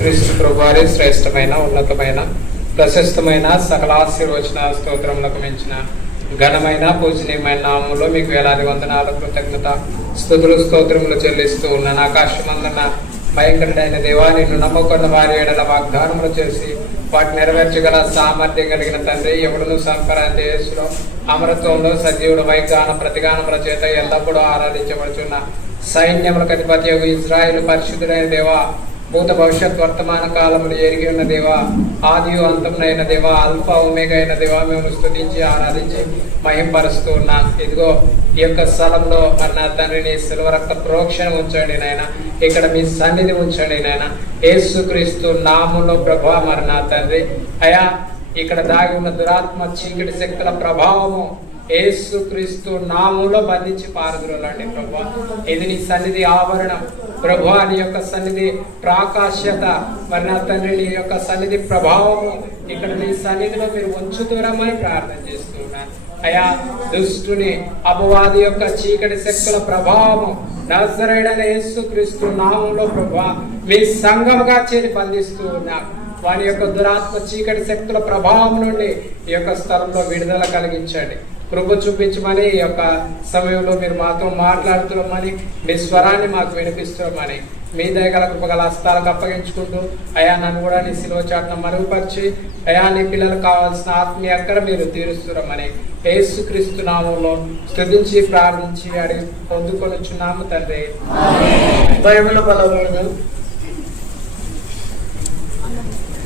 క్రీస్తు ప్రభువారి శ్రేష్టమైన ఉన్నతమైన ప్రశస్తమైన సకల ఆశీర్వచన స్తోత్రములకు మించిన ఘనమైన పూజనీయమైన నామములో మీకు వేలాది వందనాలు కృతజ్ఞత స్తుతులు స్తోత్రములు చెల్లిస్తూ ఉన్నాను. ఆకాశమందున భయంకరుడైన దేవా, నిన్ను నమ్ముకున్న వారి ఎడల వాగ్దానములు చేసి వాటిని నెరవేర్చగల సామర్థ్యం కలిగిన తండ్రి, ఎవడును సంకరాంతి యేసులో అమరత్వంలో సజీవుడు వైగాన ప్రతిగానముల చేత ఎల్లప్పుడూ ఆరాధించబడుచున్న సైన్యములకు అధిపతి ఇజ్రాయేలు పరిశుద్ధుడైన దేవా, భూత భవిష్యత్ వర్తమాన కాలములు ఎరిగి ఉన్న దేవా, ఆదియు అంతమునైన దేవా, అల్ఫా ఒమేగా అయిన దేవా, మేము స్తుతించి ఆరాధించి మహింపరుస్తూ ఉన్నాం. ఇదిగో ఈ యొక్క స్థలంలో మరి నా తండ్రిని సిలువ రక్త ప్రోక్షణ ఉంచండి నాయన, ఇక్కడ మీ సన్నిధి ఉంచండి నాయన, యేసుక్రీస్తు నామములో ప్రభా. మరి నా తండ్రి అయా, ఇక్కడ దాగి ఉన్న దురాత్మ చీకటి శక్తుల ప్రభావము యేసుక్రీస్తు నామములో బంధించి పారద్రోలండి ప్రభా. ఇది నీ సన్నిధి ఆవరణం ప్రభా, నీ యొక్క సన్నిధి ప్రాకాశ్యత, మరి నా తండ్రి నీ యొక్క సన్నిధి ప్రభావము ఇక్కడ నీ సన్నిధిలో మీరు ఉంచుతూరమని ప్రార్థన చేస్తున్నాను. అయా, దుష్టుని అపవాది యొక్క చీకటి శక్తుల ప్రభావము నజరేయుడైన యేసుక్రీస్తు నామములో ప్రభా మీ సంఘముగా చేరి బంధిస్తూ ఉన్నారు. వారి యొక్క దురాత్మ చీకటి శక్తుల ప్రభావం నుండి ఈ యొక్క స్థలంలో విడుదల కలిగించండి, కృప చూపించమని, ఈ యొక్క సమయంలో మీరు మాతో మాట్లాడుతున్నామని, మీ స్వరాన్ని మాకు వినిపిస్తున్నామని మీ దయగల కృపగల హస్తాలకు అప్పగించుకుంటూ అయా, నన్ను కూడా నీ సిలువ చాటున మరుగుపరిచి అయా, నీ పిల్లలకు కావాల్సిన ఆత్మీయ అక్కర మీరు తీరుస్తున్నామని యేసుక్రీస్తు నామంలో స్తుతించి ప్రార్థించి అడిగి పొందుకొనిచున్నాము తండ్రి. బైబిల్ బలవాడు,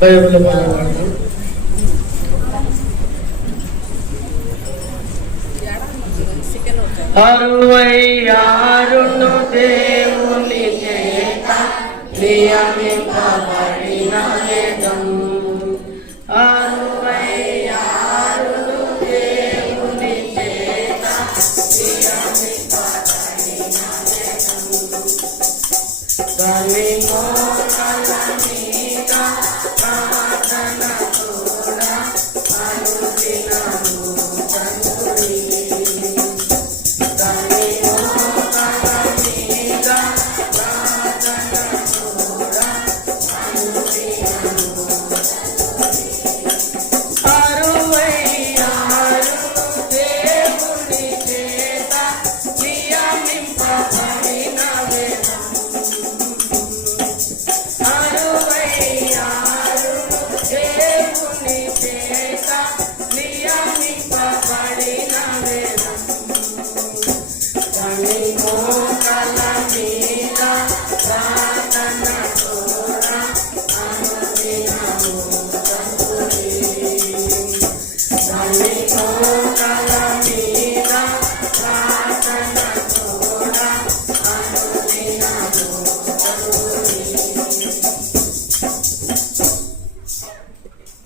బైబిల్ బలవాడు. అరవై ఆరును దేవుని చేత నియమింపబడిన వేదం, అరవై ఆరును దేవుని చేత నియమింపబడిన వేదం, దాని మోకల మీద ప్రార్థన కూడా అనుదినము తండ్రి.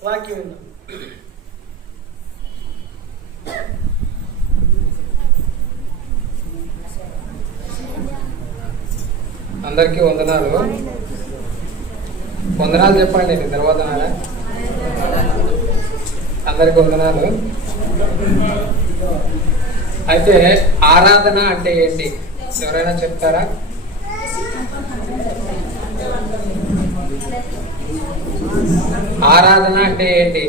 వాక్యం అందరికీ వందనాలు. వందనాలు చెప్పండి, ధన్యవాదాలు. అందరికీ వందనాలు. అయితే ఆరాధన అంటే ఏంటి ఎవరైనా చెప్తారా? ఆరాధన అంటే ఏంటి?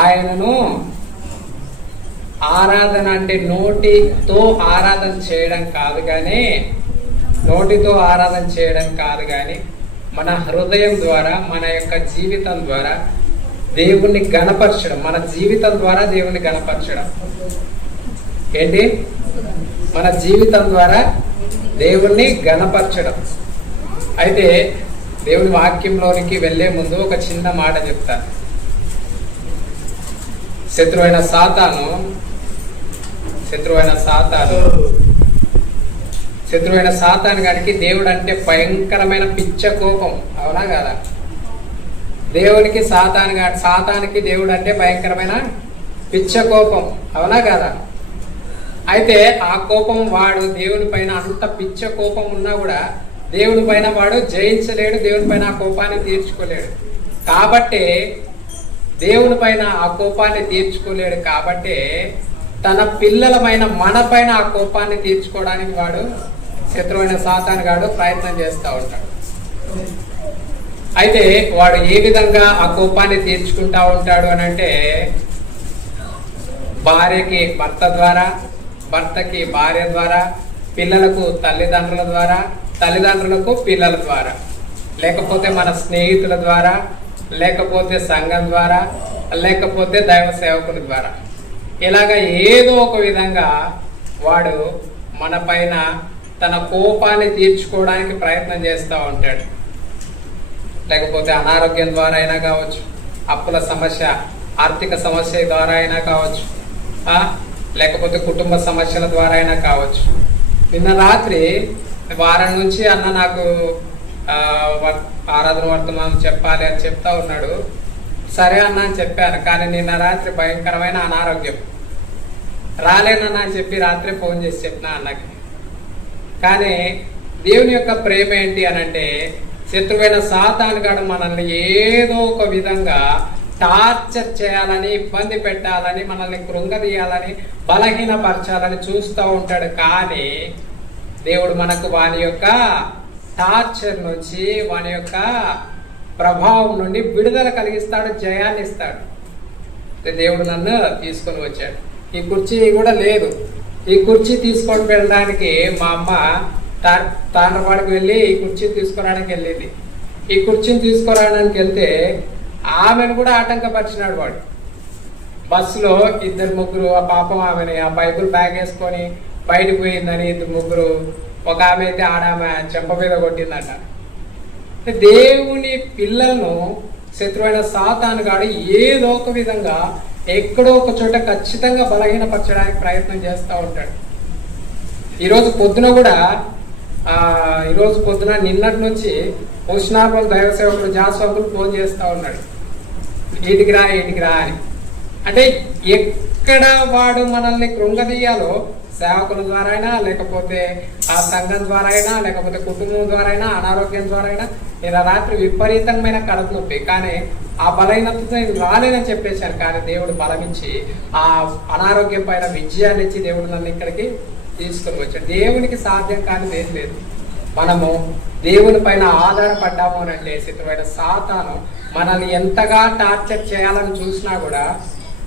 ఆయనను ఆరాధన అంటే నోటితో ఆరాధన చేయడం కాదు కానీ, నోటితో ఆరాధన చేయడం కాదు కానీ, మన హృదయం ద్వారా, మన యొక్క జీవితం ద్వారా దేవుణ్ణి గణపరచడం, మన జీవితం ద్వారా దేవుణ్ణి గణపరచడం. ఏంటి? మన జీవితం ద్వారా దేవుణ్ణి గణపరచడం. అయితే దేవుని వాక్యంలోనికి వెళ్లే ముందు ఒక చిన్న మాట చెప్తాను. శత్రువైన సాతాను గారికి దేవుడు అంటే భయంకరమైన పిచ్చ కోపం, అవునా కదా? దేవునికి సాతానికి దేవుడు అంటే భయంకరమైన పిచ్చ కోపం, అవునా కదా? అయితే ఆ కోపం వాడు దేవుని పైన అంత పిచ్చ కోపం ఉన్నా కూడా దేవుని పైన వాడు జయించలేడు, దేవుని పైన ఆ కోపాన్ని తీర్చుకోలేడు. కాబట్టి దేవుని పైన ఆ కోపాన్ని తీర్చుకోలేడు కాబట్టి తన పిల్లలమైన మన పైన ఆ కోపాన్ని తీర్చుకోవడానికి వాడు శత్రువైన సాతాను గాడు ప్రయత్నం చేస్తూ ఉంటాడు. అయితే వాడు ఏ విధంగా ఆ కోపాన్ని తీర్చుకుంటా ఉంటాడు అని అంటే, భార్యకి భర్త ద్వారా, భర్తకి భార్య ద్వారా, పిల్లలకు తల్లిదండ్రుల ద్వారా, తల్లిదండ్రులకు పిల్లల ద్వారా, లేకపోతే మన స్నేహితుల ద్వారా, లేకపోతే సంఘం ద్వారా, లేకపోతే దైవ సేవకుల ద్వారా, ఇలాగ ఏదో ఒక విధంగా వాడు మన పైన తన కోపాన్ని తీర్చుకోవడానికి ప్రయత్నం చేస్తూ ఉంటాడు. లేకపోతే అనారోగ్యం ద్వారా అయినా కావచ్చు, అప్పుల సమస్య, ఆర్థిక సమస్య ద్వారా అయినా కావచ్చు, లేకపోతే కుటుంబ సమస్యల ద్వారా అయినా కావచ్చు. నిన్న రాత్రి వారం నుంచి అన్న నాకు ఆరాధన వర్తమానం చెప్పాలి అని చెప్తా ఉన్నాడు. సరే అన్న అని చెప్పాను. కానీ నిన్న రాత్రి భయంకరమైన అనారోగ్యం, రాలేనన్నా అని చెప్పి రాత్రి ఫోన్ చేసి చెప్పిన అన్నకి. కానీ దేవుని యొక్క ప్రేమ ఏంటి అనంటే, శత్రువైన సాతాను గాడు మనల్ని ఏదో ఒక విధంగా టార్చర్ చేయాలని, ఇబ్బంది పెట్టాలని, మనల్ని కృంగదీయాలని, బలహీనపరచాలని చూస్తూ ఉంటాడు. కానీ దేవుడు మనకు వాని యొక్క టార్చర్ నుంచి, వాని యొక్క ప్రభావం నుండి విడుదల కలిగిస్తాడు, జయాన్ని ఇస్తాడు. దేవుడు నన్ను తీసుకొని వచ్చాడు. ఈ కుర్చీ కూడా లేదు. ఈ కుర్చీ తీసుకొని వెళ్ళడానికి మా అమ్మ తాండ్రపాడికి వెళ్ళి ఈ కుర్చీని తీసుకురావడానికి వెళ్ళింది. ఈ కుర్చీని తీసుకురావడానికి వెళ్తే ఆమెను కూడా ఆటంకపరిచినాడు వాడు. బస్సులో ఇద్దరు ముగ్గురు, ఆ పాపం ఆమెని ఆ బైబుల్ బ్యాగ్ వేసుకొని బయటకు పోయిందని ఇద్దరు ముగ్గురు, ఒక ఆమె అయితే ఆడామె చెంప మీద కొట్టిందట. దేవుని పిల్లలను శత్రువైన సాతాను గాడు ఏదో ఒక విధంగా ఎక్కడో ఒక చోట ఖచ్చితంగా బలహీనపరచడానికి ప్రయత్నం చేస్తూ ఉంటాడు. ఈరోజు పొద్దున నిన్నటి నుంచి ఉష్ణాపురం దైవ సేవకుడు జాస్వాకులు ఫోన్ చేస్తూ ఉన్నాడు, ఇంటికి రా అని. అంటే ఎక్కడ వాడు మనల్ని కృంగదీయాలో, సేవకుల ద్వారా అయినా, లేకపోతే ఆ సంఘం ద్వారా అయినా, లేకపోతే కుటుంబం ద్వారా అయినా, అనారోగ్యం ద్వారా అయినా. నేను రాత్రి విపరీతమైన కడుపు నొప్పి, కానీ ఆ బలహీనతతో నేను రాలేనని చెప్పేశాను. కానీ దేవుడు బలమిచ్చి ఆ అనారోగ్యం పైన విజయాన్ని ఇచ్చి దేవుడు నన్ను ఇక్కడికి తీసుకొని వచ్చాడు. దేవునికి సాధ్యం కానిది ఏం లేదు. మనము దేవుని పైన ఆధారపడ్డాము అని అంటే, శత్రువైన సాతాను మనల్ని ఎంతగా టార్చర్ చేయాలని చూసినా కూడా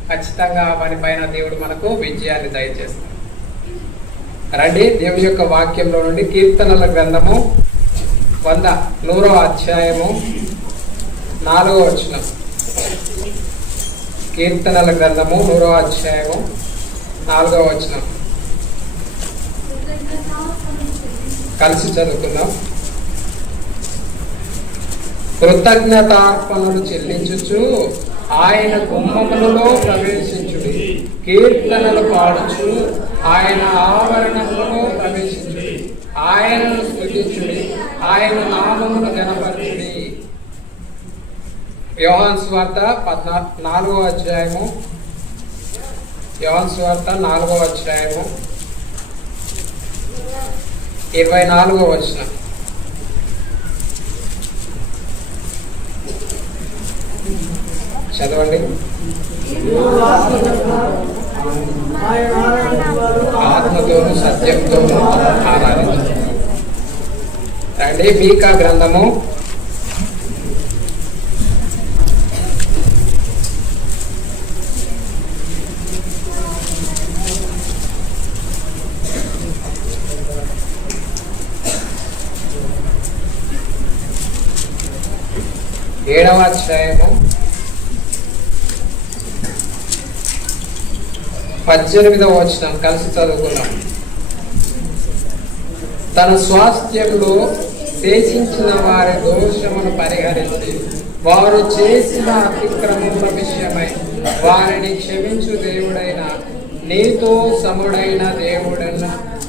ఖచ్చితంగా వాని పైన దేవుడు మనకు విజయాన్ని దయచేస్తాడు. రండి, దేవుని యొక్క వాక్యంలో నుండి కీర్తనల గ్రంథము 100వ అధ్యాయము 4వ వచనం. కీర్తనల గ్రంథము 100వ అధ్యాయము 4వ వచనం కలిసి చదువుకుందాం. కృతజ్ఞతార్పణలు చెల్లించుచు ఆయన గుమ్మములలో ప్రవేశించుడి, కీర్తనలు పాడుచు ఆయన ఆవరణములలో ప్రవేశించుడి, ఆయనను స్తుతించుడి, ఆయన నామమును ఘనపరచుడి. యోహాను సువార్త 4వ అధ్యాయము, యోహాను సువార్త 4వ అధ్యాయము 24వ వచనం. చదవండి. ఆత్మతోను సత్యంతోను ఆరాధించండి. రండి, మీకా గ్రంథము 7వ అధ్యాయము 18వ వచనం కలిసి చదువుకున్నాం. తన స్వాస్థ్యంలో శేషించిన వారి దోషమును పరిహరించి వారు చేసిన అతిక్రమముల విషయమై వారిని క్షమించు దేవుడైన నీతో సముడైన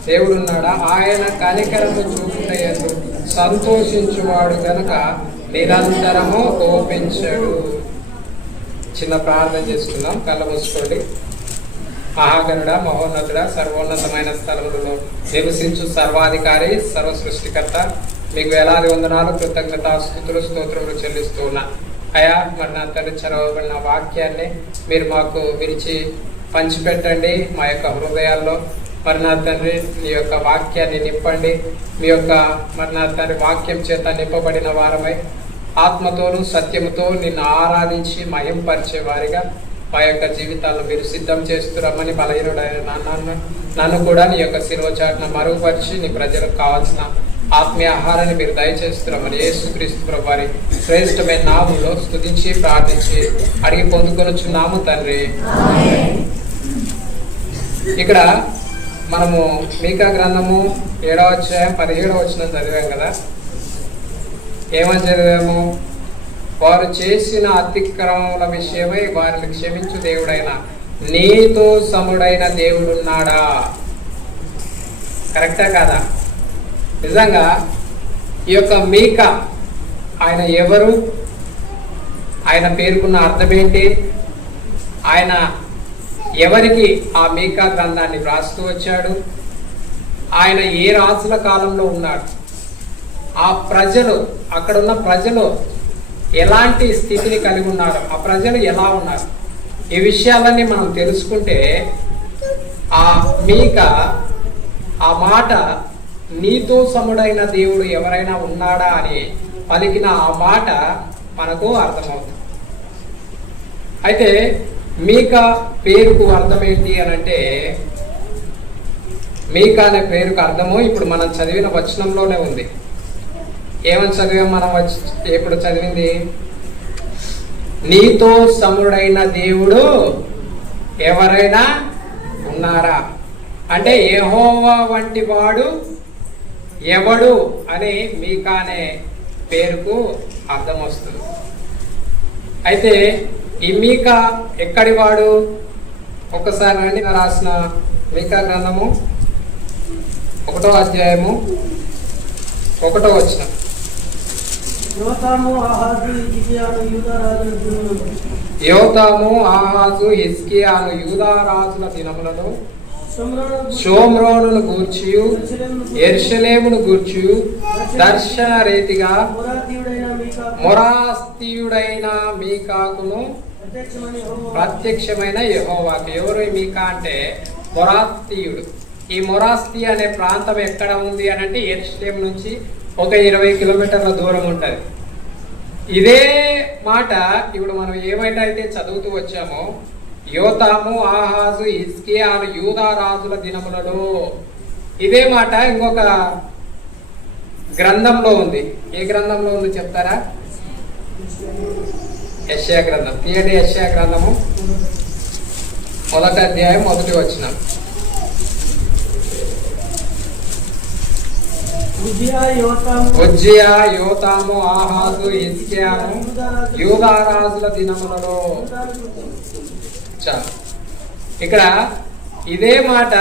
దేవుడున్నాడా? ఆయన కనికరము చూపుటయందు సంతోషించువాడు గనుక నిరంతరము కోపించడు. చిన్న ప్రార్థన చేసుకుందాం. కళ్ళ మూసుకోండి. మహాగణుడ, మహోన్నతుడ, సర్వోన్నతమైన స్థలములలో నివసించు సర్వాధికారి, సర్వ సృష్టికర్త, మీకు వేలాది వందనాలు, కృతజ్ఞత, స్తుతులు, స్తోత్రములు చెల్లిస్తూ ఉన్నా. అయా, మరి నా తల్లి చదవబడిన వాక్యాన్ని మీరు మాకు విరిచి పంచిపెట్టండి మా యొక్క హృదయాల్లో. మరి నా తండ్రి నీ యొక్క వాక్యాన్ని నింపండి. మీ యొక్క మరి నా తండ్రి వాక్యం చేత నింపబడిన వారమై ఆత్మతోనూ సత్యముతో నిన్ను ఆరాధించి మహింపరిచే వారిగా మా యొక్క జీవితాలను మీరు సిద్ధం చేస్తురమ్మని బలహీనుడైన నన్ను కూడా నీ యొక్క శిలువ చాటున మరుగుపరిచి నీ ప్రజలకు కావాల్సిన ఆత్మీయ ఆహారాన్ని మీరు దయచేస్తున్నామని యేసుక్రీస్తు ప్రభు వారి శ్రేష్టమైన నామంలో స్తుతించి ప్రార్థించి అడిగి పొందుకొనుచున్నాము తండ్రి. ఇక్కడ మనము మీకా గ్రంథము 7వ అధ్యాయం 17వ వచనం చదివాం కదా. ఏమని చదివాము? వారు చేసిన అతిక్రమముల విషయమై వారిని క్షమించు దేవుడైన నీతో సముడైన దేవుడున్నాడా? కరెక్టా కాదా? నిజంగా ఈ యొక్క మీకా ఆయన ఎవరు? ఆయన పేరుకున్న అర్థం ఏంటి? ఆయన ఎవరికి ఆ మీకా గ్రంథాన్ని వ్రాస్తూ వచ్చాడు? ఆయన ఏ రాజుల కాలంలో ఉన్నాడు? ఆ ప్రజలు, అక్కడున్న ప్రజలు ఎలాంటి స్థితిని కలిగి ఉన్నారు? ఆ ప్రజలు ఎలా ఉన్నారు? ఈ విషయాలన్నీ మనం తెలుసుకుంటే ఆ మీకా ఆ మాట నీతో సముడైన దేవుడు ఎవరైనా ఉన్నాడా అని పలికిన ఆ మాట మనకు అర్థమవుతుంది. అయితే మీకా పేరుకు అర్థం ఏంటి అని అంటే, మీకా అనే పేరుకు అర్థము ఇప్పుడు మనం చదివిన వచనంలోనే ఉంది. ఏమని చదివాం మనం? ఎప్పుడు చదివింది? నీతో సముడైన దేవుడు ఎవరైనా ఉన్నారా అంటే యెహోవా వంటి వాడు ఎవడు అని మీకా అనే పేరుకు అర్థం వస్తుంది. అయితే ఈ మీకా ఎక్కడి వాడు? ఒక్కసారి రాసిన మీకా గ్రంథము 1వ అధ్యాయము 1వ వచనం. యోతాము, ఆహాజు, హిజ్కియాను యూదా రాజుల దినములలో షోమ్రోనును గూర్చియు యెరూషలేమును గూర్చియు దర్శన రీతిగా మొరాస్తీయుడైన మీకాకును ప్రత్యక్షమైన యెహోవాకు. ఎవరు ఈ మీకా అంటే? మొరాస్తీయుడు. ఈ మొరాస్తి అనే ప్రాంతం ఎక్కడ ఉంది అని అంటే యెరూషలేం నుంచి ఒక 20 కిలోమీటర్ల దూరం ఉంటుంది. ఇదే మాట ఇప్పుడు మనం ఏమైతే చదువుతూ వచ్చామో, యోతాము, ఆహాజు, హిజ్కియాను యూదా రాజుల దినములలో, ఇదే మాట ఇంకొక గ్రంథంలో ఉంది. ఏ గ్రంథంలో ఉంది చెప్తారా? యెషయా గ్రంథం. తీయండి యెషయా గ్రంథము 1వ అధ్యాయం 1వ వచనం. ఉజ్జియా, యోతాము, ఆహాజు, హిజ్కియాను యూదా రాజుల దినములలో. ఇక్కడ ఇదే మాట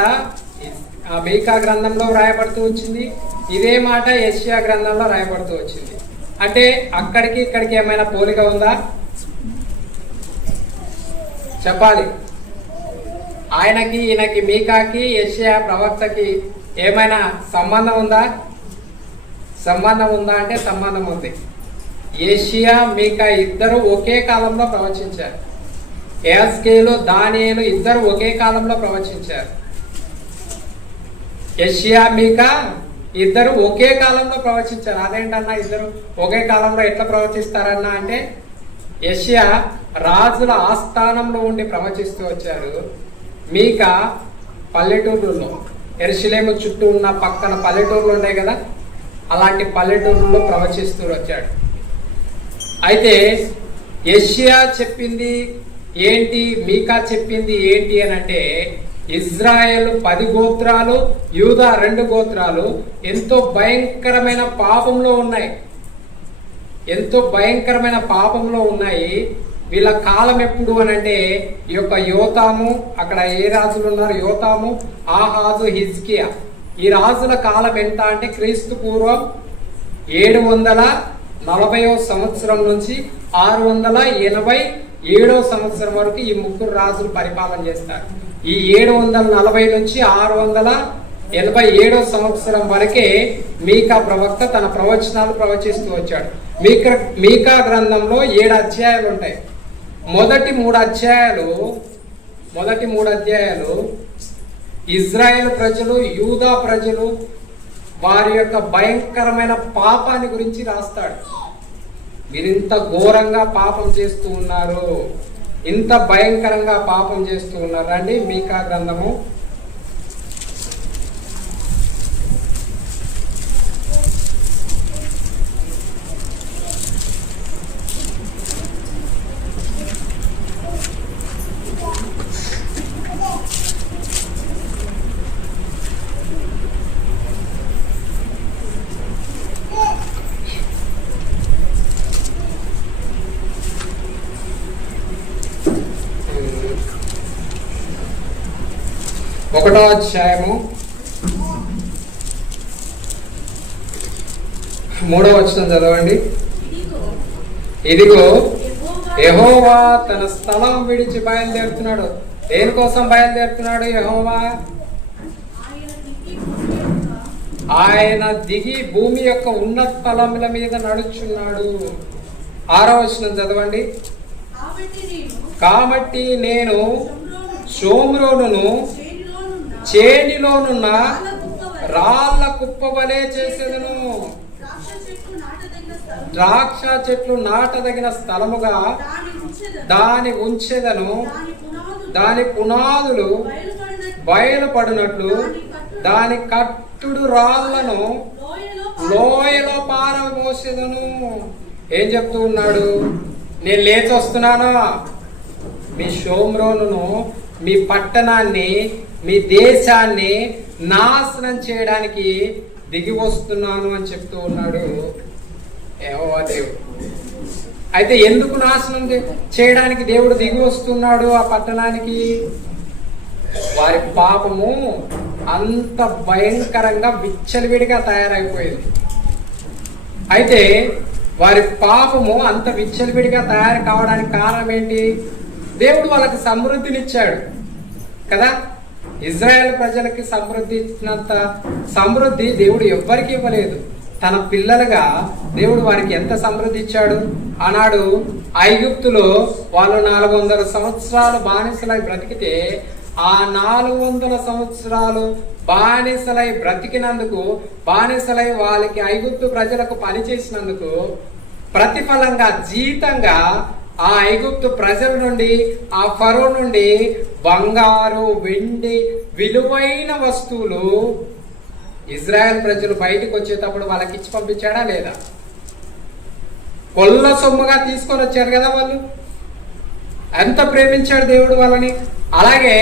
మీకా గ్రంథంలో రాయబడుతూ వచ్చింది. ఇదే మాట యెషయా గ్రంథంలో రాయబడుతూ వచ్చింది. అంటే అక్కడికి ఇక్కడికి ఏమైనా పోలిక ఉందా? చెప్పాలి. ఆయనకి, ఈయనకి, మీకాకి, యెషయా ప్రవక్తకి ఏమైనా సంబంధం ఉందా? సంబంధం ఉందా అంటే సంబంధం ఉంది. యెషయా, మీకా ఇద్దరు ఒకే కాలంలో ప్రవచించారు. యెహెజ్కేలు, దానియేలు ఇద్దరు ఒకే కాలంలో ప్రవచించారు. యెషయా, మీకా ఇద్దరు ఒకే కాలంలో ప్రవచించారు. అదేంటన్నా ఇద్దరు ఒకే కాలంలో ఎట్లా ప్రవచిస్తారన్నా అంటే, యెషయా రాజుల ఆస్థానంలో ఉండి ప్రవచిస్తూ వచ్చారు. మీకా పల్లెటూరులో, యెరూషలేము చుట్టూ ఉన్న పక్కన పల్లెటూర్లు ఉంటాయి కదా, అలాంటి పల్లెటూరులో ప్రవచిస్తూ వచ్చాడు. అయితే యెషయా చెప్పింది ఏంటి, మీకా చెప్పింది ఏంటి అని అంటే, ఇజ్రాయేలు 10 గోత్రాలు, యూదా 2 గోత్రాలు ఎంతో భయంకరమైన పాపంలో ఉన్నాయి. ఎంతో భయంకరమైన పాపంలో ఉన్నాయి. వీళ్ళ కాలం ఎప్పుడు అని అంటే, ఈ యొక్క యోతాము, అక్కడ ఏ రాజులు ఉన్నారు? యోతాము, ఆహాజు, హిజ్కియా. ఈ రాజుల కాలం ఎంత అంటే క్రీస్తు పూర్వం 740వ సంవత్సరం నుంచి 687వ సంవత్సరం వరకు ఈ 3 రాజులు పరిపాలన చేస్తారు. ఈ 740 నుంచి 687వ సంవత్సరం వరకే మీకా ప్రవక్త తన ప్రవచనాలు ప్రవచిస్తూ వచ్చాడు. మీకా గ్రంథంలో 7 అధ్యాయాలు ఉంటాయి. మొదటి 3 అధ్యాయాలు మొదటి 3 అధ్యాయాలు ఇజ్రాయెల్ ప్రజలు, యూదా ప్రజలు వారి యొక్క భయంకరమైన పాపాన్ని గురించి రాస్తాడు. మీరు ఇంత ఘోరంగా పాపం చేస్తూ ఉన్నారు, ఇంత భయంకరంగా పాపం చేస్తూ ఉన్నారు. రండి మీకా గ్రంథము 1వ అధ్యాయము 3వ వచనం చదవండి. ఇదిగో యెహోవా తన స్థలం విడిచి బయలుదేరుతున్నాడు. దేనికోసం బయలుదేరుతున్నాడు యెహోవా? ఆయన దిగి భూమి యొక్క ఉన్నత స్థలముల మీద నడుచున్నాడు. 6వ వచనం చదవండి. కాబట్టి నేను షోమ్రోనును చేనిలోనున్న రాళ్ల కుప్ప వలె చేసేదను, ద్రాక్ష చెట్లు నాటదగిన స్థలముగా దాని ఉంచెదను. దాని పునాదులు బయలుపడినట్లు దాని కట్టుడు రాళ్లను లోయలో పారబోసేదను. ఏం చెప్తూ ఉన్నాడు? నేను లేచి వస్తున్నాను, మీ షోమ్రోనును, మీ పట్టణాన్ని, మీ దేశాన్ని నాశనం చేయడానికి దిగి వస్తున్నాను అని చెప్తూ ఉన్నాడు యెహోవా దేవుడు. అయితే ఎందుకు నాశనం చేయడానికి దేవుడు దిగి వస్తున్నాడు ఆ పట్టణానికి? వారి పాపము అంత భయంకరంగా విచ్చలవిడిగా తయారైపోయింది. అయితే వారి పాపము అంత విచ్చలవిడిగా తయారు కావడానికి కారణం ఏంటి? దేవుడు వాళ్ళకి సమృద్ధినిచ్చాడు కదా. ఇజ్రాయెల్ ప్రజలకి సమృద్ధి ఇచ్చినంత సమృద్ధి దేవుడు ఎవ్వరికి ఇవ్వలేదు. తన పిల్లలుగా దేవుడు వారికి ఎంత సమృద్ధి ఇచ్చాడు? ఆనాడు ఐగుప్తులో వాళ్ళు 400 సంవత్సరాలు బానిసలై బ్రతికితే ఆ 400 సంవత్సరాలు బానిసలై బ్రతికినందుకు, బానిసలై వాళ్ళకి ఐగుప్తు ప్రజలకు పనిచేసినందుకు ప్రతిఫలంగా, జీతంగా ఆ ఐగుప్తు ప్రజల నుండి, ఆ ఫరో నుండి బంగారు, వెండి, విలువైన వస్తువులు ఇజ్రాయెల్ ప్రజలు బయటకు వచ్చేటప్పుడు వాళ్ళకి ఇచ్చి పంపించాడా లేదా? కొల్ల సొమ్ముగా తీసుకొని వచ్చారు కదా వాళ్ళు. ఎంత ప్రేమించాడు దేవుడు వాళ్ళని. అలాగే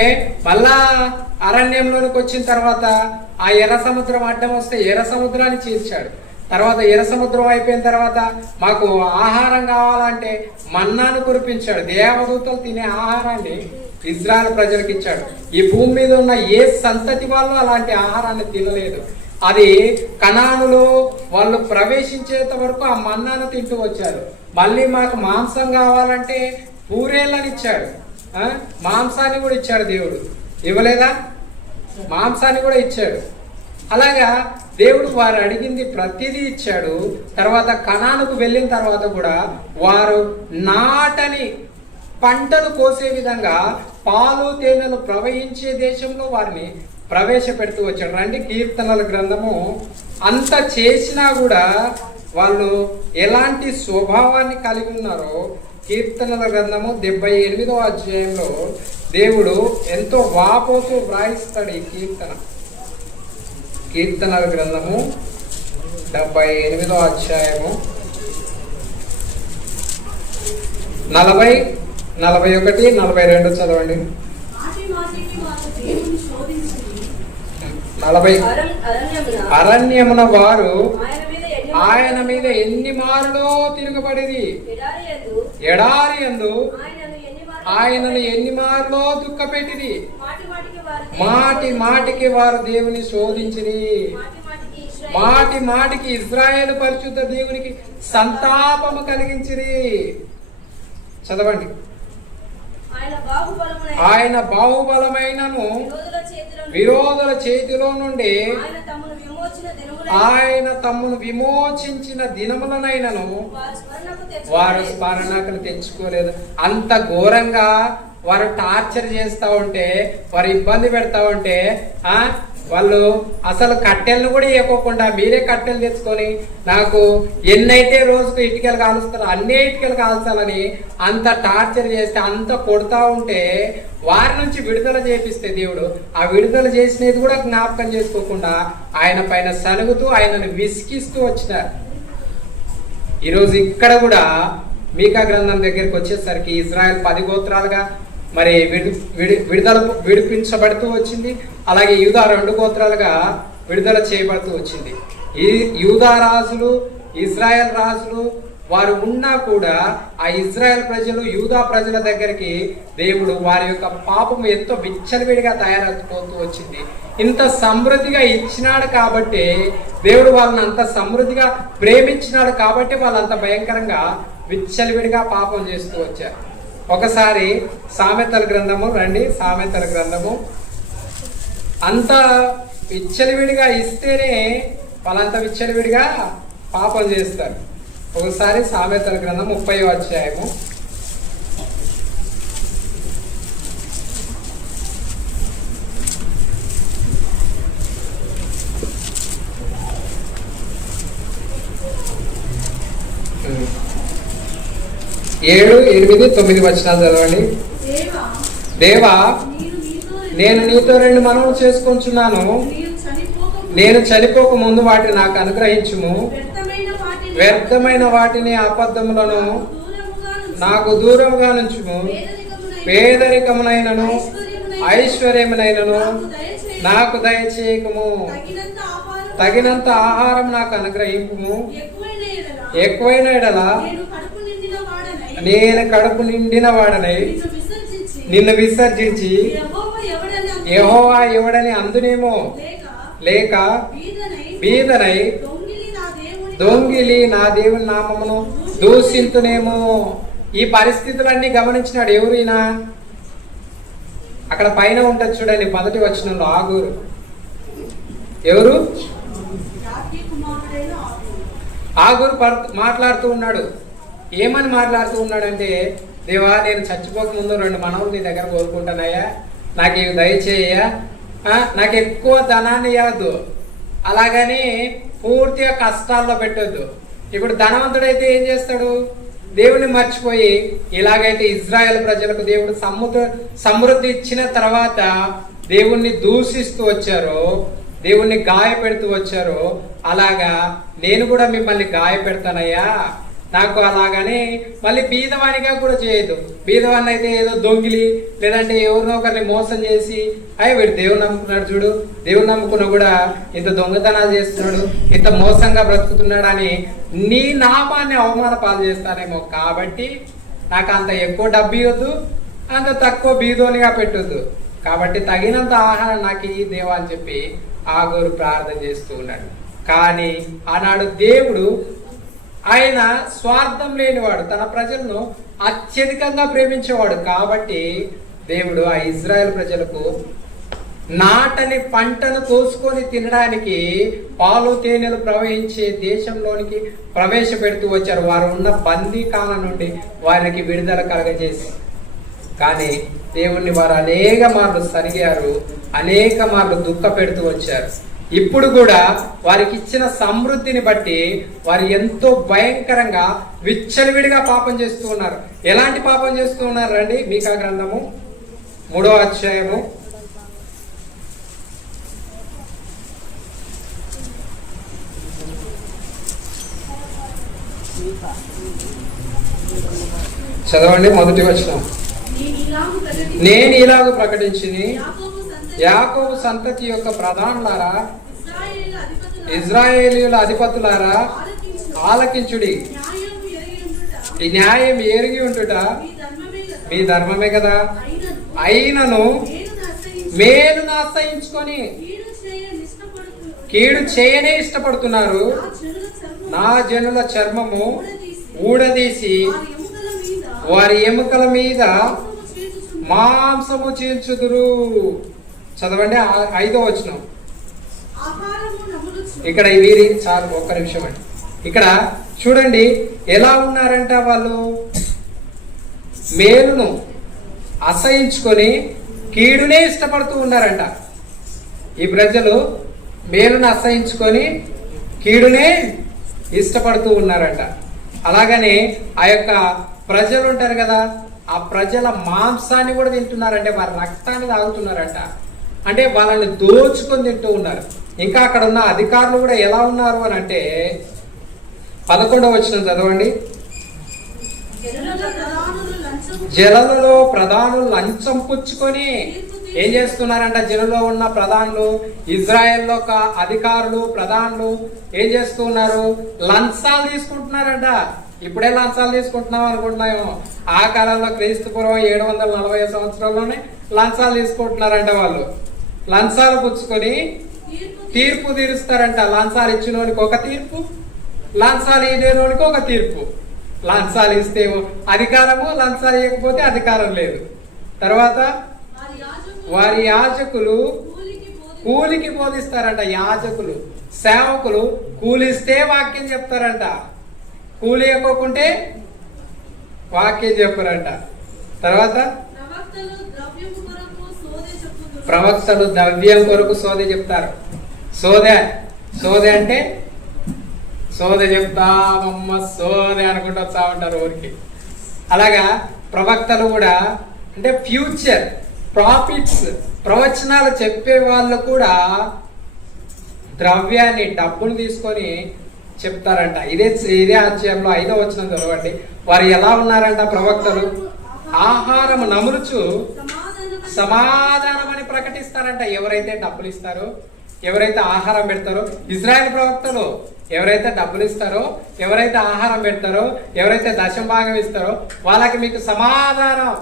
మళ్ళా అరణ్యంలోనికి వచ్చిన తర్వాత ఆ ఎర్ర సముద్రం అడ్డం వస్తే ఎర్ర సముద్రాన్ని చీల్చాడు. తర్వాత ఎర్ర సముద్రం అయిపోయిన తర్వాత మాకు ఆహారం కావాలంటే మన్నాను కురిపించాడు. దేవదూతలు తినే ఆహారాన్ని ఇజ్రాయెల్ ప్రజలకు ఇచ్చాడు. ఈ భూమి మీద ఉన్న ఏ సంతతి వాళ్ళు అలాంటి ఆహారాన్ని తినలేదు. అది కనానులో వాళ్ళు ప్రవేశించేంత వరకు ఆ మన్నాను తింటూ వచ్చారు. మళ్ళీ మాకు మాంసం కావాలంటే పూరేళ్ళని ఇచ్చాడు. మాంసాన్ని కూడా ఇచ్చాడు దేవుడు. ఇవ్వలేదా? మాంసాన్ని కూడా ఇచ్చాడు. అలాగా దేవుడు వారు అడిగింది ప్రతిదీ ఇచ్చాడు. తర్వాత కనానుకు వెళ్ళిన తర్వాత కూడా వారు నాటని పంటలు కోసే విధంగా పాలు తేనెలు ప్రవహించే దేశంలో వారిని ప్రవేశపెడుతూ వచ్చాడు. రండి కీర్తనల గ్రంథము. అంత చేసినా కూడా వాళ్ళు ఎలాంటి స్వభావాన్ని కలిగి ఉన్నారో కీర్తనల గ్రంథము 78వ అధ్యాయంలో దేవుడు ఎంతో వాపోతూ వ్రాయిస్తాడు. ఈ కీర్తనల గ్రంథము 78వ అధ్యాయము 40, 41, 42 చదవండి. 40 అరణ్యమున వారు ఆయన మీద ఎన్ని మారులో తిరగబడిది, ఎడారి యందు ఆయనను ఎన్ని మారులో దుఃఖపెట్టిది. మాటి మాటికి వారు దేవుని శోధించిరి. మాటి మాటికి ఇజ్రాయేలు పరిశుద్ధ దేవునికి సంతాపము కలిగించిరి. చదవండి. ఆయన బాహుబలమైనను విరోధుల చేతిలో నుండి ఆయన తమ్మును విమోచించిన దినములనైనను వారు స్మరణకు తెచ్చుకోలేదు. అంత ఘోరంగా వారు టార్చర్ చేస్తా ఉంటే, వారు ఇబ్బంది పెడతా ఉంటే వాళ్ళు అసలు కట్టెలను కూడా ఇవ్వకుండా మీరే కట్టెలు తెచ్చుకొని నాకు ఎన్నైతే రోజుకు ఇటుకలు కాలుస్తారో అన్నే ఇటుకలు కాల్చాలని అంత టార్చర్ చేస్తే, అంత కొడతా ఉంటే వారి నుంచి విడుదల చేపిస్తే దేవుడు ఆ విడుదల చేసినది కూడా జ్ఞాపకం చేసుకోకుండా ఆయన పైన సనుగుతూ ఆయనను విసిగిస్తూ వచ్చినారు. ఈరోజు ఇక్కడ కూడా మీకా గ్రంథం దగ్గరికి వచ్చేసరికి ఇజ్రాయెల్ 10 గోత్రాలుగా మరి విడిపించబడుతూ వచ్చింది. అలాగే యూదా 2 గోత్రాలుగా విడుదల చేయబడుతూ వచ్చింది. ఈ యూదా రాజులు, ఇజ్రాయెల్ రాజులు వారు ఉన్నా కూడా ఆ ఇజ్రాయెల్ ప్రజలు యూదా ప్రజల దగ్గరికి దేవుడు వారి యొక్క పాపం ఎంతో విచ్చలవిడిగా తయారైపోతూ వచ్చింది. ఇంత సమృద్ధిగా ఇచ్చినాడు కాబట్టి దేవుడు వాళ్ళని అంత సమృద్ధిగా ప్రేమించినాడు కాబట్టి వాళ్ళు అంత భయంకరంగా విచ్చలవిడిగా పాపం చేస్తూ వచ్చారు. ఒకసారి సామెతల గ్రంథము రండి. సామెతల గ్రంథము అంత విచ్చలవిడిగా ఇస్తేనే వాళ్ళంత విచ్చలవిడిగా పాపం చేస్తారు. ఒకసారి సామెతల గ్రంథం 30వ అధ్యాయము ఏడు 8 9 వచనాలు చదవండి. దేవా నేను నీతో 2 మనవులు చేసుకొంచున్నాను, నేను చనిపోక ముందు వాటిని నాకు అనుగ్రహించుము. వ్యర్థమైన వాటిని అబద్ధములను నాకు దూరముగా నుంచుము. పేదరికమునైనను ఐశ్వర్యమునైనను నాకు దయచేయకము. తగినంత ఆహారం నాకు అనుగ్రహింపుము. ఎక్కువైన ఎడల నేను కడుపు నిండిన వాడనై నిన్ను విసర్జించి యెహోవా ఎవడని అందునేమో, లేక బీదనై దొంగిలి నా దేవుని నామమును దూషింతునేమో. ఈ పరిస్థితులన్నీ గమనించినాడు ఎవరైనా. అక్కడ పైన ఉంటుంది చూడండి, 1వ వచనంలో ఆగూరు. ఎవరు? ఆగూరు మాట్లాడుతూ ఉన్నాడు. ఏమని మాట్లాడుతూ ఉన్నాడంటే, దేవా నేను చచ్చిపోక ముందు 2 మనవులు నీ దగ్గర కోరుకుంటానయ్యా, నాకు ఇవి దయచేయ్యా, నాకు ఎక్కువ ధనాన్ని ఇవ్వద్దు, అలాగని పూర్తిగా కష్టాల్లో పెట్టొద్దు. ఇప్పుడు ధనవంతుడైతే ఏం చేస్తాడు? దేవుని మర్చిపోయి ఇలాగైతే ఇజ్రాయెల్ ప్రజలకు దేవుడు సమృద్ధి ఇచ్చిన తర్వాత దేవుణ్ణి దూషిస్తూ వచ్చారో, దేవుణ్ణి గాయపెడుతూ వచ్చారో, అలాగా నేను కూడా మిమ్మల్ని గాయపెడతానయ్యా, నాకు అలాగని మళ్ళీ బీదవానిగా కూడా చేయొద్దు. బీదవాన్ని అయితే ఏదో దొంగిలి లేదంటే ఎవరినో ఒకరిని మోసం చేసి వీడు దేవుని నమ్ముకున్నాడు చూడు, దేవుని నమ్ముకున్నా కూడా ఇంత దొంగతనాలు చేస్తున్నాడు, ఇంత మోసంగా బ్రతుకుతున్నాడు అని నీ నామాన్ని అవమాన పాలు చేస్తానేమో, కాబట్టి నాకు అంత ఎక్కువ డబ్బు ఇవ్వద్దు, అంత తక్కువ బీదోనిగా పెట్టొద్దు, కాబట్టి తగినంత ఆహారం నాకు ఈ దేవా అని చెప్పి ఆగూరు ప్రార్థన చేస్తూ ఉన్నాడు. కానీ ఆనాడు దేవుడు ఆయన స్వార్థం లేనివాడు, తన ప్రజలను అత్యధికంగా ప్రేమించేవాడు. కాబట్టి దేవుడు ఆ ఇజ్రాయెల్ ప్రజలకు నాటని పంటను కోసుకొని తినడానికి పాలు తేనెలు ప్రవహించే దేశంలోనికి ప్రవేశపెడుతూ వచ్చారు. వారు ఉన్న బందీకాల నుండి వారికి విడుదల కలగజేసి. కానీ దేవుణ్ణి వారు అనేక మార్లు సరిగారు, అనేక మార్లు దుఃఖ పెడుతూ వచ్చారు. ఇప్పుడు కూడా వారికి ఇచ్చిన సమృద్ధిని బట్టి వారు ఎంతో భయంకరంగా విచ్చలవిడిగా పాపం చేస్తూ ఉన్నారు. ఎలాంటి పాపం చేస్తూ ఉన్నారు రండి. మీకా గ్రంథము 3వ అధ్యాయము చదవండి. 1వ వచనం. నేను ఇలాగ ప్రకటించింది, యాకోబు సంతతి యొక్క ప్రధానులారా, ఇజ్రాయేలీయుల అధిపతులారా, ఆలకించుడి. ఈ న్యాయం ఎరిగి ఉంటుట మీ ధర్మమే కదా. అయినను మేలును ఆశ్రయించుకొని కీడు చేయనే ఇష్టపడుతున్నారు. నా జనుల చర్మము ఊడదీసి వారి ఎముకల మీద మాంసము చీల్చుదురు. చదవండి 5వ వచనం. ఇక్కడ వీరి చాలు, ఒక్క నిమిషం అండి. ఇక్కడ చూడండి ఎలా ఉన్నారంట వాళ్ళు. మేలును అసహించుకొని కీడునే ఇష్టపడుతూ ఉన్నారంట. ఈ ప్రజలు మేలును అసహించుకొని కీడునే ఇష్టపడుతూ ఉన్నారంట. అలాగనే ఆ యొక్క ప్రజలు ఉంటారు కదా, ఆ ప్రజల మాంసాన్ని కూడా తింటున్నారంటే వారి రక్తాన్ని తాగుతున్నారంట. అంటే వాళ్ళని దోచుకొని తింటూ ఉన్నారు. ఇంకా అక్కడ ఉన్న అధికారులు కూడా ఎలా ఉన్నారు అని అంటే 11వ వచనం చదవండి. జనులలో ప్రధానులు లంచం పుచ్చుకొని ఏం చేస్తున్నారంట? జనులో ఉన్న ప్రధానులు, ఇజ్రాయెల్లో అధికారులు, ప్రధానులు ఏం చేస్తూ ఉన్నారు? లంచాలు తీసుకుంటున్నారంట. ఇప్పుడే లంచాలు తీసుకుంటున్నాం అనుకుంటున్నామేమో, ఆ కాలంలో క్రీస్తుపూర్వం 740 సంవత్సరాల్లోనే లంచాలు తీసుకుంటున్నారంట. వాళ్ళు లంచాలు పుచ్చుకొని తీర్పు తీరుస్తారంట. లంచాలు ఇచ్చినోనికి ఒక తీర్పు, లంచాలు ఇవ్వనోనికి ఒక తీర్పు. లంచాలు ఇస్తే అధికారము, లంచాలు ఇవ్వకపోతే అధికారం లేదు. తర్వాత వారి యాజకులు కూలికి బోధిస్తారంట. యాజకులు, సేవకులు కూలిస్తే వాక్యం చెప్తారంట, కూలి ఇవ్వకుంటే వాక్యం చెప్పారంట. తర్వాత ప్రవక్తలు ద్రవ్యం కొరకు సోదె చెప్తారు. సోదె అంటే సోదె చెప్తామమ్మ సోదె అనుకుంటూ వస్తా ఉంటారు ఊరికి. అలాగా ప్రవక్తలు కూడా అంటే ఫ్యూచర్ ప్రాఫిట్స్, ప్రవచనాలు చెప్పే వాళ్ళు కూడా ద్రవ్యాన్ని, డబ్బులు తీసుకొని చెప్తారంట. ఇదే అధ్యాయంలో 5వ వచనం చదవండి. వారు ఎలా ఉన్నారంట? ప్రవక్తలు ఆహారం నములుచు సమాధానం అని ప్రకటిస్తారంట. ఎవరైతే డబ్బులు ఇస్తారో, ఎవరైతే ఆహారం పెడతారో, ఇజ్రాయెల్ ప్రవక్తలు ఎవరైతే డబ్బులు ఇస్తారో, ఎవరైతే ఆహారం పెడతారో, ఎవరైతే దశంభాగం ఇస్తారో వాళ్ళకి మీకు సమాధానం,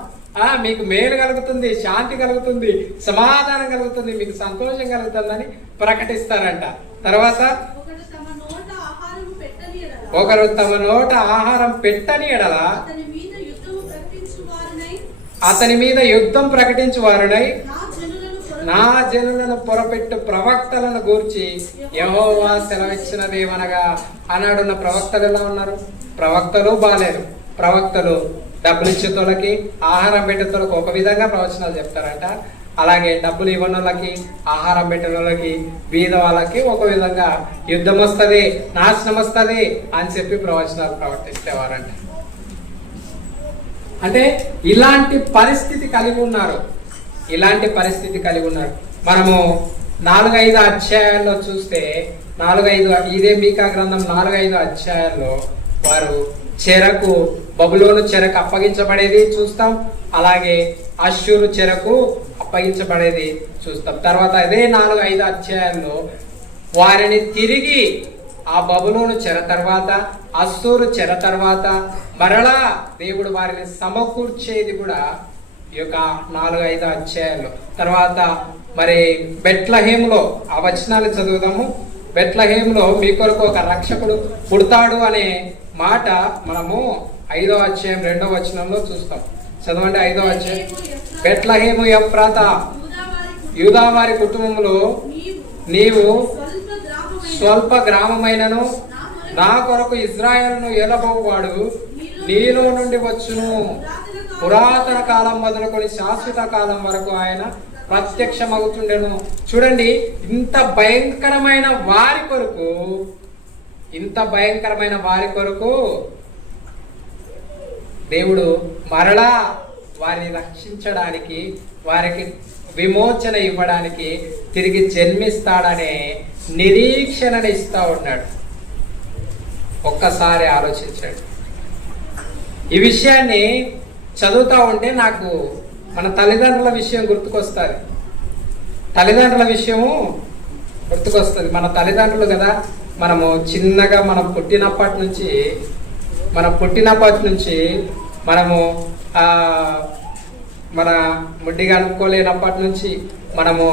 మీకు మేలు కలుగుతుంది, శాంతి కలుగుతుంది, సమాధానం కలుగుతుంది, మీకు సంతోషం కలుగుతుందని ప్రకటిస్తారంట. తర్వాత ఒకరు తమ నోట ఆహారం పెట్టని ఎడల అతని మీద యుద్ధం ప్రకటించు వారునై నా జనులను పొరపెట్టు ప్రవక్తలను గూర్చి యెహోవా సెలవిచ్చినదేమనగా అన్నాడున్న ప్రవక్తలు ఎలా ఉన్నారు? ప్రవక్తలు బాలేరు. ప్రవక్తలు డబ్బులు ఇచ్చేతోళ్ళకి, ఆహారం పెట్టేతోళ్ళకి ఒక విధంగా ప్రవచనాలు చెప్తారంట. అలాగే డబ్బులు ఇవ్వని వాళ్ళకి, ఆహారం పెట్టిన వాళ్ళకి, బీద వాళ్ళకి ఒక విధంగా యుద్ధం వస్తుంది, నాశనం వస్తుంది అని చెప్పి ప్రవచనాలు ప్రవర్తిస్తేవారంట. అంటే ఇలాంటి పరిస్థితి కలిగి ఉన్నారు. మనము 4-5 అధ్యాయాల్లో చూస్తే, 4-5 ఇదే మీకా గ్రంథం 4-5 అధ్యాయాల్లో వారు చెరకు, బబులోను చెరకు అప్పగించబడేది చూస్తాం. అలాగే అష్షూరు చెరకు అప్పగించబడేది చూస్తాం. తర్వాత అదే 4-5 అధ్యాయాల్లో వారిని తిరిగి ఆ బబులోను చెర తర్వాత, అష్షూరు చెర తర్వాత మరలా దేవుడు వారిని సమకూర్చేది కూడా ఈ యొక్క 4-5 అధ్యాయాల్లో. తర్వాత మరి బెత్లెహేములో ఆ వచనాలు చదువుదాము. బెత్లెహేములో మీ కొరకు ఒక రక్షకుడు పుడతాడు అనే మాట మనము 5వ అధ్యాయం 2వ వచనంలో చూస్తాం. చదవండి 5వ అధ్యాయం. బెత్లెహేము ఎఫ్రాతా, యూదా వారి కుటుంబంలో నీవు స్వల్ప గ్రామమైనను నా కొరకు ఇజ్రాయేలును ఏలబోవాడు నీలో నుండి వచ్చును. పురాతన కాలం మొదలుకొని శాశ్వత కాలం వరకు ఆయన ప్రత్యక్షమవుతుండెను. చూడండి, ఇంత భయంకరమైన వారి కొరకు దేవుడు మరలా వారిని రక్షించడానికి, వారికి విమోచన ఇవ్వడానికి తిరిగి జన్మిస్తాడనే నిరీక్షణను ఇస్తా ఉన్నాడు. ఒక్కసారి ఆలోచించండి. ఈ విషయాన్ని చదువుతా ఉంటే నాకు మన తల్లిదండ్రుల విషయం గుర్తుకొస్తుంది. మన తల్లిదండ్రులు కదా, మనము చిన్నగా మనం పుట్టినప్పటి నుంచి మనము మన ముడ్డి కనుక్కోలేనప్పటి నుంచి, మనము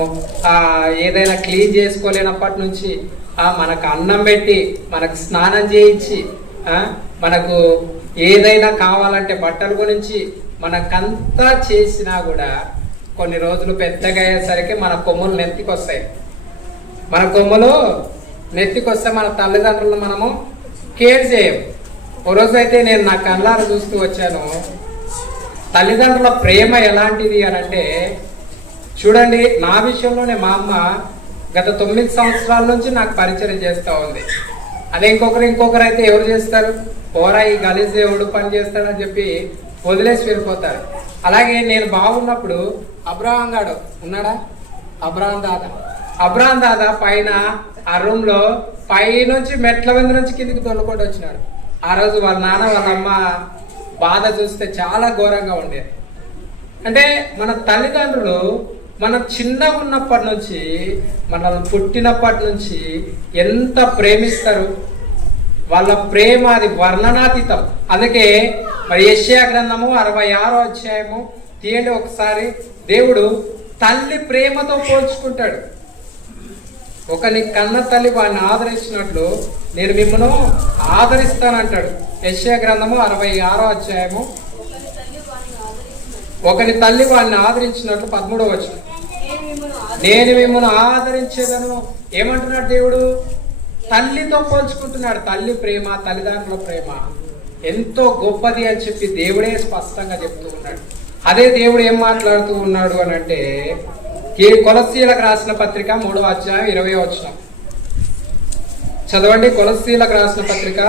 ఏదైనా క్లీన్ చేసుకోలేనప్పటి నుంచి, మనకు అన్నం పెట్టి, మనకు స్నానం చేయించి, మనకు ఏదైనా కావాలంటే బట్టలు గురించి మనకంతా చేసినా కూడా కొన్ని రోజులు పెద్దగా అయ్యేసరికి మన కొమ్ములు నెత్తికొస్తాయి. మన తల్లిదండ్రులను మనము కేర్ చేయం. ఓ రోజు అయితే నేను నా కళ్ళారు చూస్తూ వచ్చాను. తల్లిదండ్రుల ప్రేమ ఎలాంటిది అని అంటే, చూడండి, నా విషయంలోనే మా అమ్మ గత 9 సంవత్సరాల నుంచి నాకు పరిచయం చేస్తూ ఉంది. అదే ఇంకొకరు అయితే ఎవరు చేస్తారు? పోరా, ఈ గలీజ్ ఎవడు పని చేస్తాడని చెప్పి వదిలేసి వెళ్ళిపోతారు. అలాగే నేను బాగున్నప్పుడు అబ్రహాం గాడు ఉన్నాడా, అబ్రహాం దాదా పైన ఆ రూమ్ లో పైనుంచి మెట్ల మీద నుంచి కిందికి తొలకుండా వచ్చినాడు. ఆ రోజు వాళ్ళ నాన్న వాళ్ళ అమ్మ బాధ చూస్తే చాలా ఘోరంగా ఉండేది. అంటే మన తల్లిదండ్రులు మనం చిన్నగా ఉన్నప్పటి నుంచి, మనల్ని పుట్టినప్పటి నుంచి ఎంత ప్రేమిస్తారు. వాళ్ళ ప్రేమ అది వర్ణనాతీతం. అందుకే మరి యెషయా గ్రంథము 66వ అధ్యాయము తీయండి ఒకసారి. దేవుడు తల్లి ప్రేమతో పోల్చుకుంటాడు. ఒకని కన్న తల్లి వాడిని ఆదరించినట్లు నేను మిమ్మల్ని ఆదరిస్తానంటాడు. యెషయా గ్రంథము 66వ అధ్యాయము. ఒకని తల్లి వాడిని ఆదరించినట్లు 13వ వచనం. నేను మిమ్మల్ని ఆదరించేదను. ఏమంటున్నాడు దేవుడు? తల్లితో పోల్చుకుంటున్నాడు. తల్లి ప్రేమ, తల్లిదండ్రుల ప్రేమ ఎంతో గొప్పది అని చెప్పి దేవుడే స్పష్టంగా చెప్తూ ఉన్నాడు. అదే దేవుడు ఏం మాట్లాడుతూ ఉన్నాడు అని అంటే, కొలస్సీలకు రాసిన పత్రిక 3వ అధ్యాయం 20వ వచనం చదవండి. కొలస్సీలకు రాసిన పత్రిక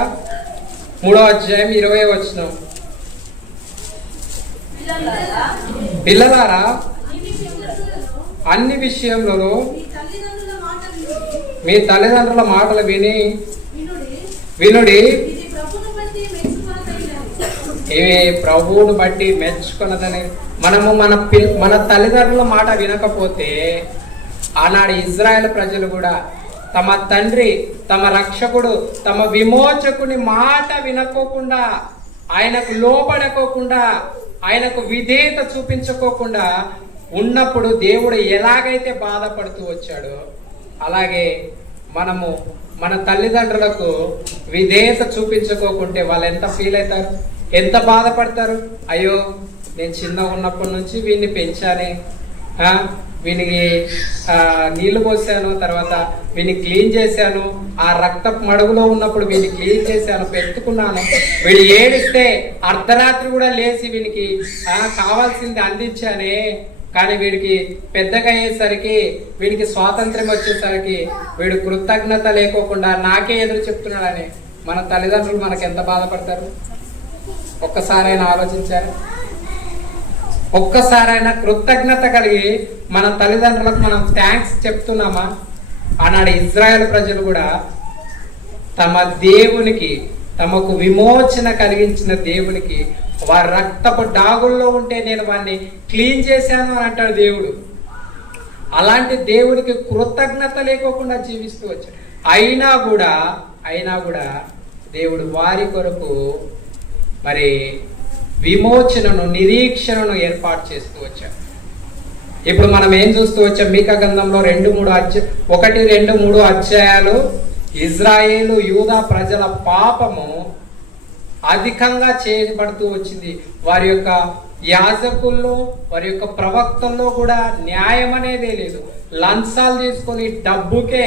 3వ అధ్యాయం 20వ వచనం. పిల్లలారా, అన్ని విషయంలో మీ తల్లిదండ్రుల మాటలు వినుడి, ఇవి ప్రభువును బట్టి మెచ్చుకున్నదని. మనము మన తల్లిదండ్రుల మాట వినకపోతే, ఆనాడు ఇజ్రాయెల్ ప్రజలు కూడా తమ తండ్రి, తమ రక్షకుడు, తమ విమోచకుని మాట వినకోకుండా, ఆయనకు లోబడకోకుండా, ఆయనకు విధేయత చూపించుకోకుండా ఉన్నప్పుడు దేవుడు ఎలాగైతే బాధపడుతూ వచ్చాడో, అలాగే మనము మన తల్లిదండ్రులకు విధేయత చూపించుకోకుంటే వాళ్ళు ఎంత ఫీల్ అవుతారు, ఎంత బాధపడతారు. అయ్యో, నేను చిన్నగా ఉన్నప్పటి నుంచి వీడిని పెంచానే, వీనికి నీళ్లు పోసాను, తర్వాత వీడిని క్లీన్ చేశాను, ఆ రక్తపు మడుగులో ఉన్నప్పుడు వీడిని క్లీన్ చేశాను, పెట్టుకున్నాను, వీడు ఏడిస్తే అర్ధరాత్రి కూడా లేచి వీనికి కావాల్సింది అందించానే. కానీ వీడికి పెద్దగా అయ్యేసరికి, వీడికి స్వాతంత్ర్యం వచ్చేసరికి వీడు కృతజ్ఞత లేకోకుండా నాకే ఎదురు చెప్తున్నాడని మన తల్లిదండ్రులు మనకు ఎంత బాధపడతారు? ఒక్కసారైనా ఆలోచించారు? ఒక్కసారైనా కృతజ్ఞత కలిగి మన తల్లిదండ్రులకు మనం థ్యాంక్స్ చెప్తున్నామా? ఆనాడు ఇజ్రాయెల్ ప్రజలు కూడా తమ దేవునికి, తమకు విమోచన కలిగించిన దేవునికి, వారి రక్తపు డాగుల్లో ఉంటే నేను వాడిని క్లీన్ చేశాను అని అంటాడు దేవుడు. అలాంటి దేవుడికి కృతజ్ఞత లేకోకుండా జీవిస్తూ వచ్చాడు. అయినా కూడా దేవుడు వారి కొరకు మరి విమోచనను, నిరీక్షణను ఏర్పాటు చేస్తూ వచ్చాడు. ఇప్పుడు మనం ఏం చూస్తూ వచ్చాం? మీకా గ్రంథంలో 1, 2, 3 అధ్యాయాలు ఇజ్రాయేలు యూదా ప్రజల పాపము అధికంగా చేయబడుతూ వచ్చింది. వారి యొక్క యాజకుల్లో, వారి యొక్క ప్రవక్తల్లో కూడా న్యాయం అనేదే లేదు. లంచాలు తీసుకొని డబ్బుకే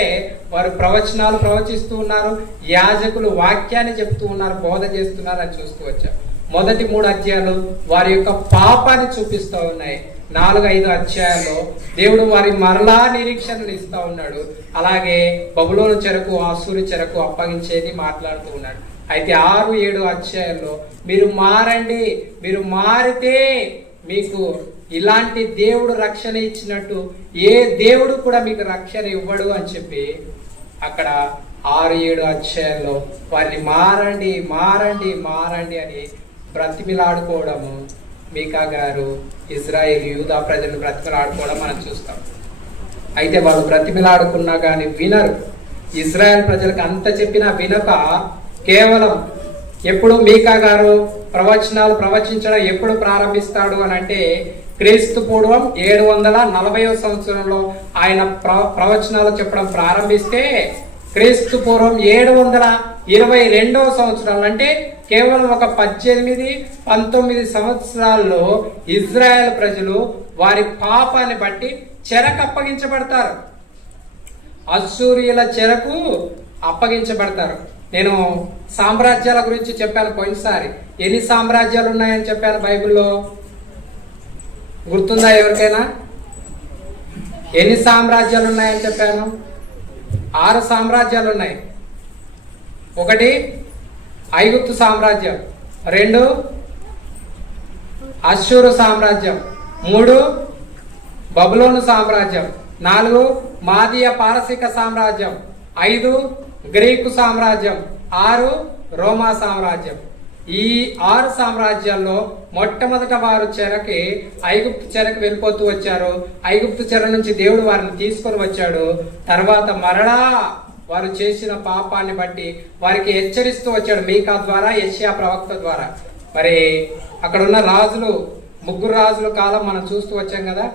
వారు ప్రవచనాలు ప్రవచిస్తూ ఉన్నారు, యాజకులు వాక్యాన్ని చెప్తూ ఉన్నారు, బోధ చేస్తున్నారు అని చూస్తూ వచ్చారు. మొదటి 3 అధ్యాయాలు వారి యొక్క పాపాన్ని చూపిస్తూ ఉన్నాయి. 4, 5 అధ్యాయాల్లో దేవుడు వారి మరలా నిరీక్షణలు ఇస్తా ఉన్నాడు. అలాగే బబులోను చెరకు, అసూరు చెరకు అప్పగించేది మాట్లాడుతూ ఉన్నాడు. అయితే 6, 7 అధ్యాయాల్లో మీరు మారండి, మీరు మారితే మీకు ఇలాంటి దేవుడు రక్షణ ఇచ్చినట్టు ఏ దేవుడు కూడా మీకు రక్షణ ఇవ్వడు అని చెప్పి అక్కడ 6, 7 అధ్యాయాల్లో వారిని మారండి మారండి మారండి అని బ్రతిమిలాడుకోవడము, మీకా గారు ఇజ్రాయేల్ యూదా ప్రజలను బ్రతిమిలాడుకోవడం మనం చూస్తాం. అయితే వాళ్ళు బ్రతిమిలాడుకున్నా కానీ వినరు. ఇజ్రాయెల్ ప్రజలకు అంత చెప్పినా వినక కేవలం ఎప్పుడు మీకా గారు ప్రవచనాలు ప్రవచించడం ఎప్పుడు ప్రారంభిస్తాడు అని అంటే, క్రీస్తు పూర్వం 740వ సంవత్సరంలో ఆయన ప్రవచనాలు చెప్పడం ప్రారంభిస్తే, క్రీస్తు పూర్వం 722వ సంవత్సరాలు అంటే కేవలం ఒక 18-19 సంవత్సరాల్లో ఇజ్రాయెల్ ప్రజలు వారి పాపాన్ని బట్టి చెరకు అప్పగించబడతారు. అశ్షూరీయుల చెరకు అప్పగించబడతారు. నేను సామ్రాజ్యాల గురించి చెప్పాను పోయినసారి. ఎన్ని సామ్రాజ్యాలు ఉన్నాయని చెప్పాను బైబిల్లో? గుర్తుందా ఎవరికైనా? ఎన్ని సామ్రాజ్యాలు ఉన్నాయని చెప్పాను? 6 సామ్రాజ్యాలు ఉన్నాయి. 1 ఐగుప్తు సామ్రాజ్యం, 2 అశ్షూరు సామ్రాజ్యం, 3 బబులోను సామ్రాజ్యం, 4 మాదీయ పారసీక సామ్రాజ్యం, 5 గ్రీకు సామ్రాజ్యం, 6 రోమా సామ్రాజ్యం. ఈ 6 సామ్రాజ్యాల్లో మొట్టమొదట వారు ఐగుప్తు చెరకు వెళ్ళిపోతూ వచ్చారు. ఐగుప్తు చెర నుంచి దేవుడు వారిని తీసుకొని వచ్చాడు. తర్వాత మరలా వారు చేసిన పాపాన్ని బట్టి వారికి హెచ్చరిస్తూ వచ్చాడు మీకా ద్వారా, యెషయా ప్రవక్త ద్వారా. మరి అక్కడ ఉన్న రాజులు, 3 రాజుల కాలం మనం చూస్తూ వచ్చాం కదా.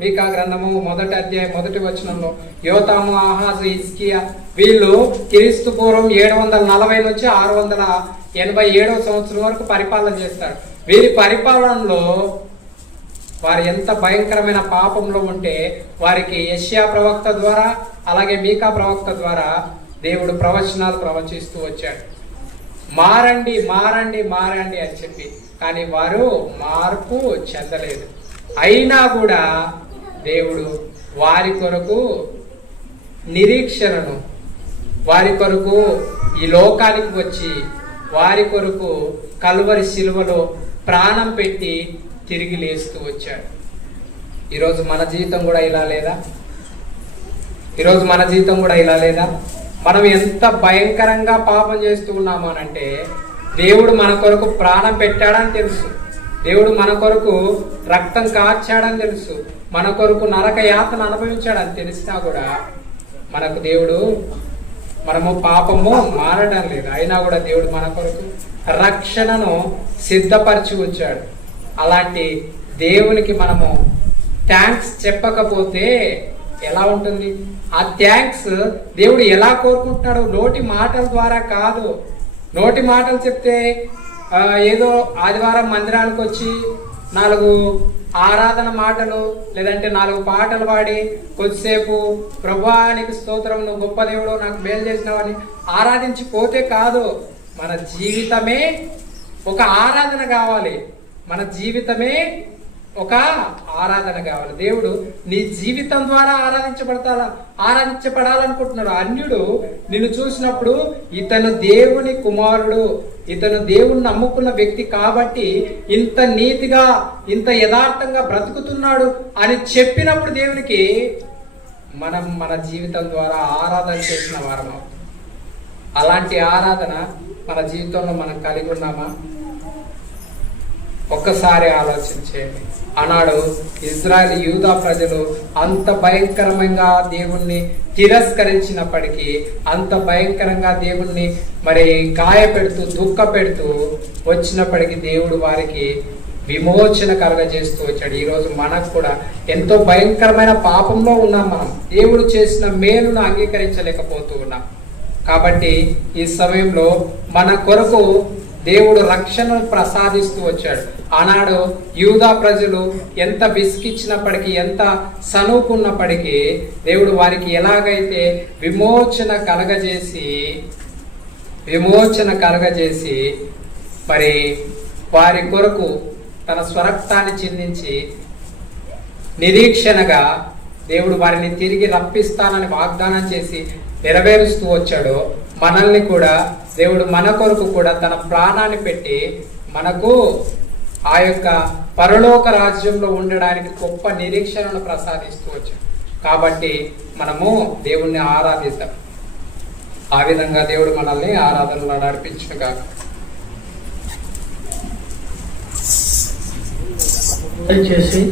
మీకా గ్రంథము 1వ అధ్యాయం 1వ వచనంలో యోతాము, ఆహాజు, హిజ్కియా వీళ్ళు క్రీస్తు పూర్వం 740 నుంచి 687వ సంవత్సరం వరకు పరిపాలన చేస్తారు. వీరి పరిపాలనలో వారు ఎంత భయంకరమైన పాపంలో ఉంటే వారికి యెషయా ప్రవక్త ద్వారా అలాగే మీకా ప్రవక్త ద్వారా దేవుడు ప్రవచనాలు ప్రవచిస్తూ వచ్చాడు. మారండి మారండి మారండి అని చెప్పి. కానీ వారు మార్పు చెందలేదు. అయినా కూడా దేవుడు వారి కొరకు నిరీక్షణను, వారి కొరకు ఈ లోకానికి వచ్చి వారి కొరకు కల్వరి శిలువలో ప్రాణం పెట్టి తిరిగి లేస్తూ వచ్చాడు. ఈరోజు మన జీవితం కూడా ఇలా లేదా? ఈరోజు మన జీవితం కూడా ఇలా లేదా? మనం ఎంత భయంకరంగా పాపం చేస్తూ ఉన్నాము అనంటే దేవుడు మన కొరకు ప్రాణం పెట్టాడని తెలుసు, దేవుడు మన కొరకు రక్తం కార్చాడని తెలుసు, మన కొరకు నరక యాతన అనుభవించాడని తెలిసినా కూడా మనము పాపము మారడం లేదు. అయినా కూడా దేవుడు మన కొరకు రక్షణను సిద్ధపరిచి ఉంచాడు. అలాంటి దేవునికి మనము థ్యాంక్స్ చెప్పకపోతే ఎలా ఉంటుంది? ఆ థ్యాంక్స్ దేవుడు ఎలా కోరుకుంటున్నాడు? నోటి మాటల ద్వారా కాదు. నోటి మాటలు చెప్తే ఏదో ఆదివారం మందిరానికి వచ్చి 4 ఆరాధన మాటలు లేదంటే 4 పాటలు పాడి కొద్దిసేపు ప్రభువానికి స్తోత్రం, నువ్వు గొప్ప దేవుడు, నాకు మేలు చేసినావని ఆరాధించి పోతే కాదు. మన జీవితమే ఒక ఆరాధన కావాలి. మన జీవితమే ఒక ఆరాధన కావాలి. దేవుడు నీ జీవితం ద్వారా ఆరాధించబడాలనుకుంటున్నాడు. అన్యుడు నిన్ను చూసినప్పుడు ఇతను దేవుని కుమారుడు, ఇతను దేవుణ్ణి నమ్ముకున్న వ్యక్తి కాబట్టి ఇంత నీతిగా ఇంత యథార్థంగా బ్రతుకుతున్నాడు అని చెప్పినప్పుడు దేవునికి మనం మన జీవితం ద్వారా ఆరాధన చేసిన వారము. అలాంటి ఆరాధన మన జీవితంలో మనం కలిగి ఉన్నామా? ఒక్కసారి ఆలోచించేయండి. ఆనాడు ఇజ్రాయెల్ యూదా ప్రజలు అంత భయంకరంగా దేవుణ్ణి తిరస్కరించినప్పటికీ, అంత భయంకరంగా దేవుణ్ణి మరి గాయపెడుతూ దుఃఖ పెడుతూ వచ్చినప్పటికీ దేవుడు వారికి విమోచన కలగజేస్తూ వచ్చాడు. ఈరోజు మనకు కూడా ఎంతో భయంకరమైన పాపంలో ఉన్నాం. మనం దేవుడు చేసిన మేలును అంగీకరించలేకపోతూ ఉన్నాం. కాబట్టి ఈ సమయంలో మన కొరకు దేవుడు రక్షణను ప్రసాదిస్తూ వచ్చాడు. ఆనాడు యూదా ప్రజలు ఎంత విసిగిచ్చినప్పటికీ, ఎంత సనుకున్నప్పటికీ దేవుడు వారికి ఎలాగైతే విమోచన కలగజేసి మరి వారి కొరకు తన స్వరక్తాన్ని చిందించి నిరీక్షణగా దేవుడు వారిని తిరిగి రప్పిస్తానని వాగ్దానం చేసి నెరవేరుస్తూ వచ్చాడో, మనల్ని కూడా దేవుడు మన కొరకు కూడా తన ప్రాణాన్ని పెట్టి మనకు ఆ యొక్క పరలోక రాజ్యంలో ఉండడానికి గొప్ప నిరీక్షణను ప్రసాదిస్తూ వచ్చాడు. కాబట్టి మనము దేవుణ్ణి ఆరాధిద్దాం. ఆ విధంగా దేవుడు మనల్ని ఆరాధనలో నడిపించుగాక. దయచేసి